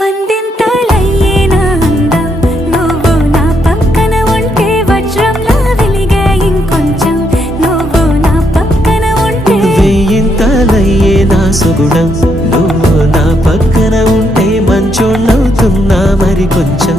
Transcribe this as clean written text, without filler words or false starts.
వందింతలయ్యేనా అందం నువ్వు నా పక్కన ఉంటే వజ్రంలా వెలిగే ఇంకొంచెం నువ్వు నా పక్కన ఉంటే వెయ్యింతలయ్యేనా సుగుణం నువ్వు నా పక్కన ఉంటే మంచోళ్ళవుతున్నా మరి కొంచెం